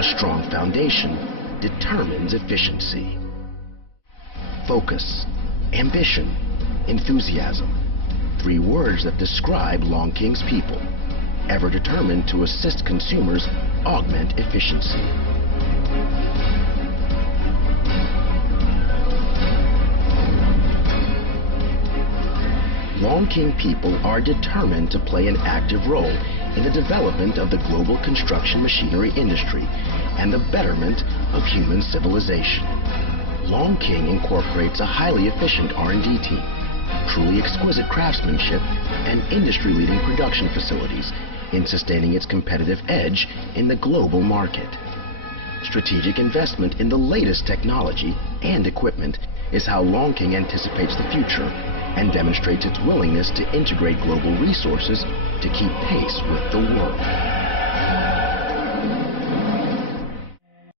A strong foundation determines efficiency. Focus, ambition, enthusiasm. 3 words that describe Lonking's people, ever determined to assist consumers augment efficiency. Lonking people are determined to play an active role in the development of the global construction machinery industry and the betterment of human civilization. Lonking incorporates a highly efficient R&D team, truly exquisite craftsmanship, and industry-leading production facilities in sustaining its competitive edge in the global market. Strategic investment in the latest technology and equipment is how Lonking anticipates the future and demonstrates its willingness to integrate global resources to keep pace with the world.